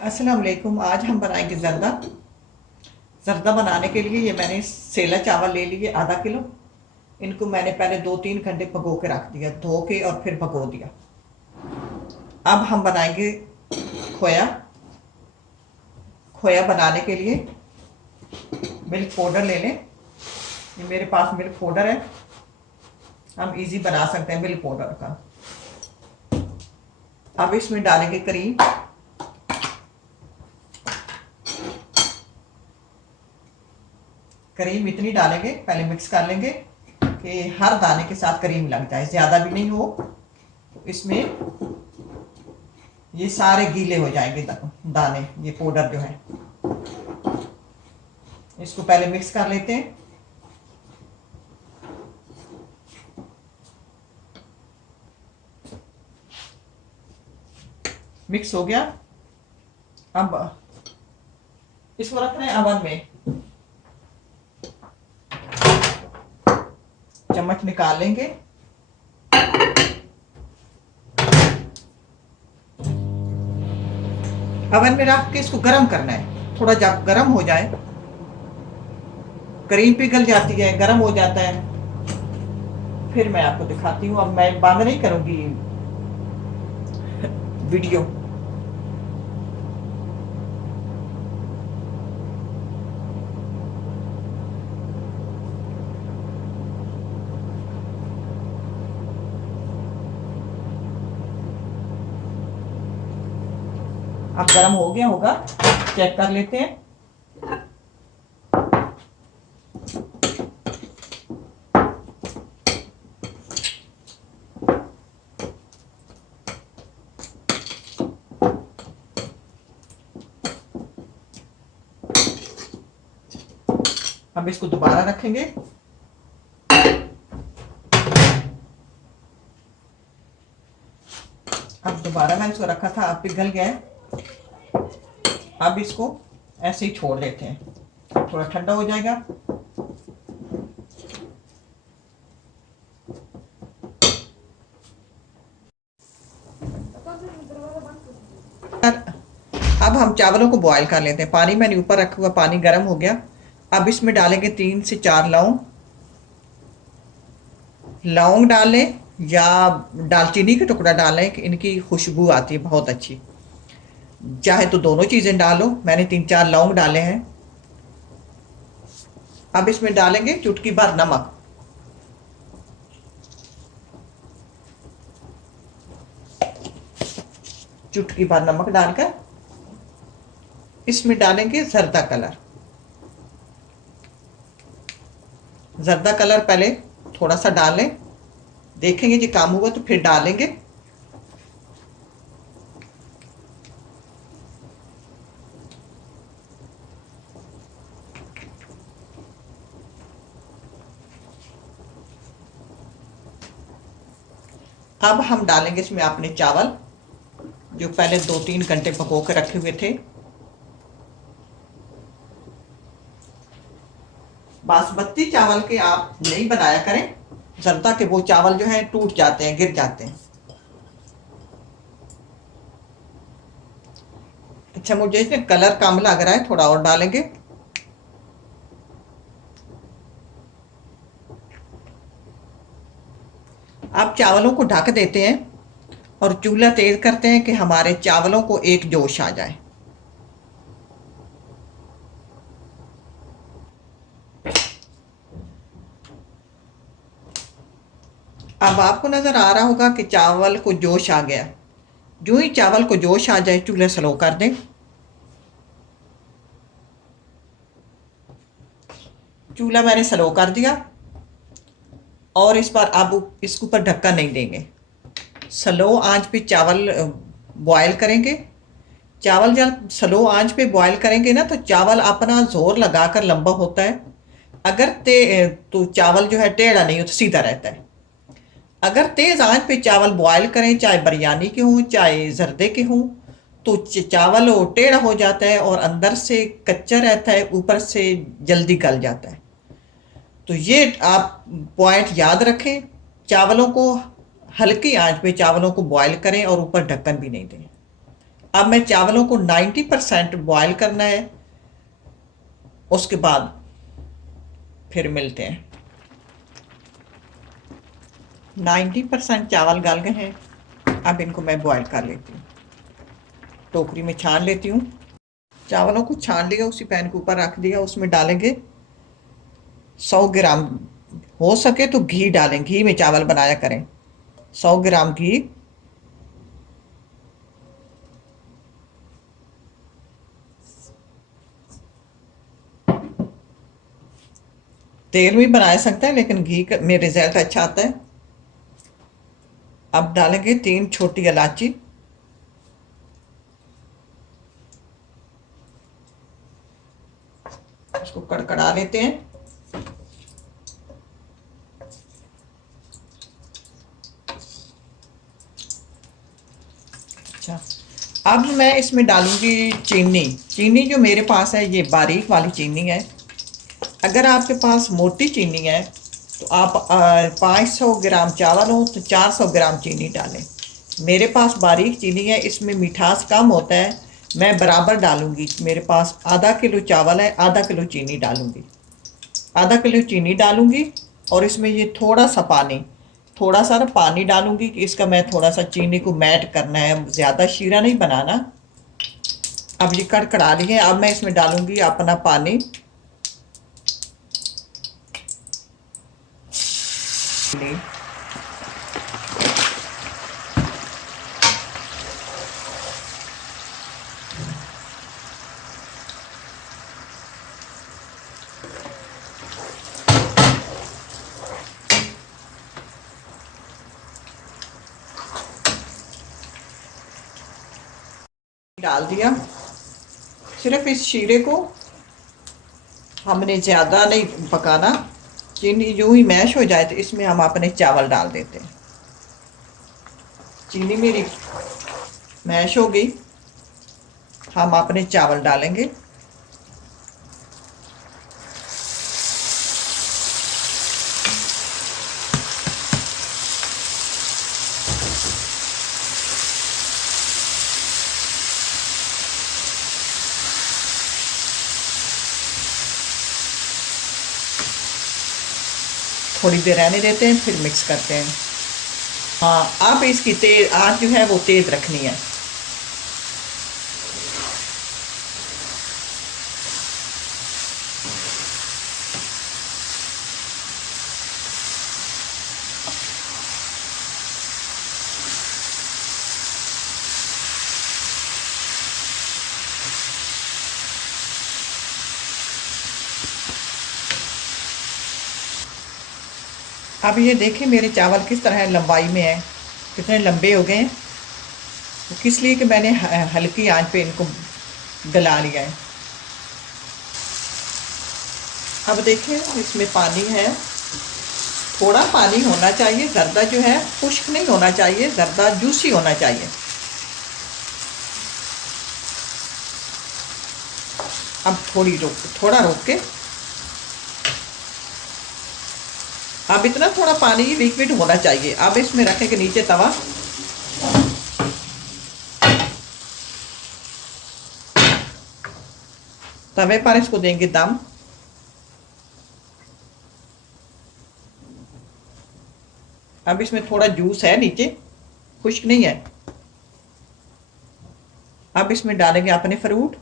अस्सलाम वालेकुम। आज हम बनाएंगे ज़र्दा। ज़र्दा बनाने के लिए ये मैंने सेला चावल ले लिए आधा किलो। इनको मैंने पहले 2-3 घंटे भगो के रख दिया, धो के और फिर भगो दिया। अब हम बनाएंगे खोया। खोया बनाने के लिए मिल्क पाउडर ले लें। ये मेरे पास मिल्क पाउडर है, हम इजी बना सकते हैं मिल्क पाउडर का। अब इसमें डालेंगे क्रीम। करीम इतनी डालेंगे, पहले मिक्स कर लेंगे कि हर दाने के साथ करीम लग जाए, ज़्यादा भी नहीं हो। तो इसमें ये सारे गीले हो जाएंगे दाने, ये पाउडर जो है। इसको पहले मिक्स कर लेते हैं। मिक्स हो गया। अब इसको रख रहे हैं अवन में। चम्मच निकाल लेंगे। अवन में रख के इसको गर्म करना है। थोड़ा जब गर्म हो जाए, करीम पिघल जाती है, गर्म हो जाता है, फिर मैं आपको दिखाती हूँ। अब मैं बंद नहीं करूंगी वीडियो। अब गर्म हो गया होगा, चेक कर लेते हैं। अब इसको दोबारा रखेंगे। अब दोबारा मैंने इसको रखा था, अब पिघल गया है। अब इसको ऐसे ही छोड़ देते हैं, थोड़ा ठंडा हो जाएगा। अब हम चावलों को बॉईल कर लेते हैं। पानी मैंने ऊपर रखा हुआ, पानी गर्म हो गया। अब इसमें डालेंगे 3 से 4 लौंग। लौंग डालें या दालचीनी का टुकड़ा डालें, कि इनकी खुशबू आती है बहुत अच्छी। चाहे तो दोनों चीज़ें डालो, मैंने 3-4 लौंग डाले हैं। अब इसमें डालेंगे चुटकी भर नमक। चुटकी भर नमक डालकर इसमें डालेंगे जर्दा कलर। जर्दा कलर पहले थोड़ा सा डालें, देखेंगे कि काम हुआ तो फिर डालेंगे। अब हम डालेंगे इसमें अपने चावल, जो पहले 2-3 घंटे पको के रखे हुए थे। बासमती चावल के आप नहीं बनाया करें, जर्दा के वो चावल जो है टूट जाते हैं, गिर जाते हैं। अच्छा, मुझे इसमें कलर कम लग रहा है, थोड़ा और डालेंगे। अब चावलों को ढक देते हैं और चूल्हा तेज करते हैं कि हमारे चावलों को एक जोश आ जाए। अब आपको नजर आ रहा होगा कि चावल को जोश आ गया। जो ही चावल को जोश आ जाए, चूल्हा स्लो कर दें। चूल्हा मैंने स्लो कर दिया और इस बार अब इसके ऊपर ढक्कन नहीं देंगे। स्लो आंच पे चावल बॉयल करेंगे। चावल जब स्लो आंच पे बॉयल करेंगे ना, तो चावल अपना जोर लगाकर लंबा होता है। अगर तो चावल जो है टेढ़ा नहीं होता, सीधा रहता है। अगर तेज आंच पे चावल बॉयल करें, चाहे बिरयानी के हों चाहे जर्दे के हों, तो चावल वो टेढ़ा हो जाता है और अंदर से कच्चा रहता है, ऊपर से जल्दी गल जाता है। तो ये आप पॉइंट याद रखें। चावलों को हल्की आंच पे चावलों को बॉयल करें और ऊपर ढक्कन भी नहीं दें। अब मैं चावलों को 90% बॉयल करना है, उसके बाद फिर मिलते हैं। 90% चावल गल गए हैं, अब इनको मैं बॉयल कर लेती हूँ। टोकरी में छान लेती हूँ। चावलों को छान लिया, उसी पैन के ऊपर रख दिया। उसमें डालेंगे 100 ग्राम, हो सके तो घी डालें, घी में चावल बनाया करें। 100 ग्राम घी, तेल भी बनाया सकते हैं लेकिन घी में रिजल्ट अच्छा आता है। अब डालेंगे 3 छोटी इलायची, इसको कड़कड़ा लेते हैं। अच्छा, अब मैं इसमें डालूंगी चीनी। चीनी जो मेरे पास है ये बारीक वाली चीनी है। अगर आपके पास मोटी चीनी है तो आप 500 ग्राम चावल हो तो 400 ग्राम चीनी डालें। मेरे पास बारीक चीनी है, इसमें मिठास कम होता है, मैं बराबर डालूंगी। मेरे पास आधा किलो चावल है, आधा किलो चीनी डालूंगी। आधा किलो चीनी डालूंगी और इसमें ये थोड़ा सा पानी, थोड़ा सा पानी डालूंगी कि इसका मैं थोड़ा सा चीनी को मैट करना है, ज़्यादा शीरा नहीं बनाना। अब ये कड़कड़ा रही है, अब मैं इसमें डालूंगी अपना पानी। डाल दिया। सिर्फ इस शीरे को हमने ज़्यादा नहीं पकाना, चीनी यूं ही मैश हो जाए तो इसमें हम अपने चावल डाल देते हैं। चीनी मेरी मैश हो गई, हम अपने चावल डालेंगे। थोड़ी देर रहने देते हैं, फिर मिक्स करते हैं। हाँ, अब इसकी तेज आंच जो है वो तेज रखनी है। अब ये देखें मेरे चावल किस तरह लंबाई में है, कितने लंबे हो गए हैं। तो किस लिए कि मैंने हल्की आंच पे इनको गला लिया है। अब देखें इसमें पानी है, थोड़ा पानी होना चाहिए, ज़र्दा जो है खुश्क नहीं होना चाहिए, ज़र्दा जूसी होना चाहिए। अब थोड़ा रोक के, अब इतना थोड़ा पानी लिक्विड होना चाहिए। अब इसमें रखेंगे नीचे तवा, तवे पर इसको देंगे दम। अब इसमें थोड़ा जूस है नीचे, खुश्क नहीं है। अब इसमें डालेंगे अपने फ्रूट।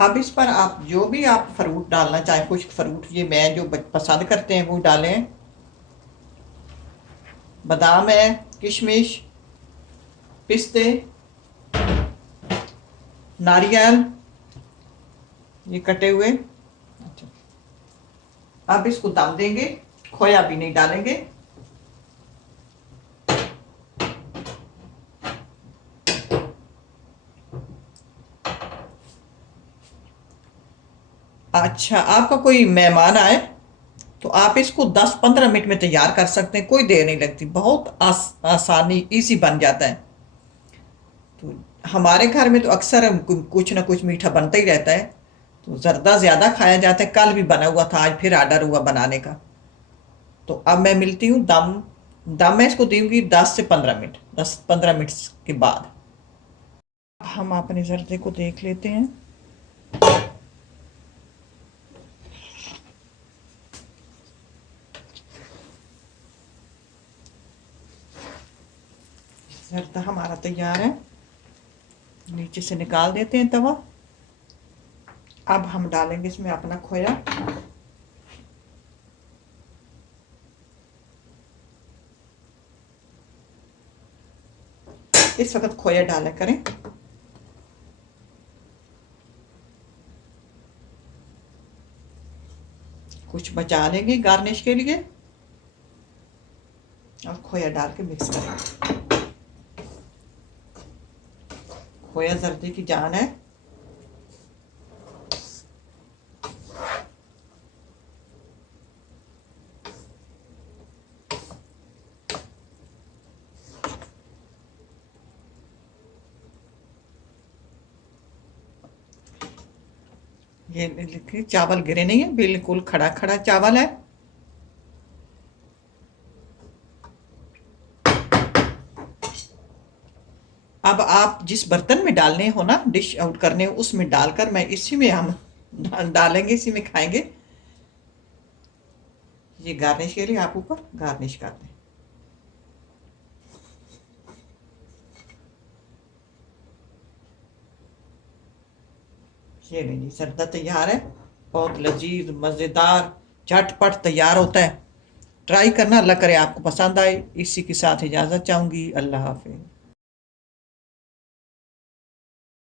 अब इस पर आप जो भी आप फ्रूट डालना चाहें, खुश्क फ्रूट, ये मैं जो पसंद करते हैं वो डालें। बादाम है, किशमिश, पिस्ते, नारियल, ये कटे हुए। अच्छा, अब इसको दम देंगे, खोया भी नहीं डालेंगे। अच्छा, आपका कोई मेहमान आए तो आप इसको 10-15 मिनट में तैयार कर सकते हैं, कोई देर नहीं लगती, बहुत आसानी इजी बन जाता है। तो हमारे घर में तो अक्सर कुछ ना कुछ मीठा बनता ही रहता है, तो ज़र्दा ज़्यादा खाया जाता है। कल भी बना हुआ था, आज फिर ऑर्डर हुआ बनाने का। तो अब मैं मिलती हूँ दम, दम मैं इसको दूंगी 10 से 15 मिनट, 10-15 मिनट के बाद। हम अपने जर्दे को देख लेते हैं। जर्दा हमारा तैयार है, नीचे से निकाल देते हैं तवा। अब हम डालेंगे इसमें अपना खोया। इस वक्त खोया डाला करें। कुछ बचा लेंगे गार्निश के लिए और खोया डाल के मिक्स करेंगे। खोया जर्दे की जान है। ये देखिए चावल गिरे नहीं है, बिल्कुल खड़ा खड़ा चावल है। अब आप जिस बर्तन में डालने हो ना, डिश आउट करने हो, उसमें डालकर मैं इसी में हम डालेंगे, इसी में खाएंगे। ये गार्निश के लिए आप ऊपर गार्निश कर दें। ये लीजिए जर्दा तैयार है, बहुत लजीज मज़ेदार झटपट तैयार होता है। ट्राई करना, अल्लाह करे आपको पसंद आए। इसी के साथ इजाज़त चाहूँगी। अल्लाह हाफिज़।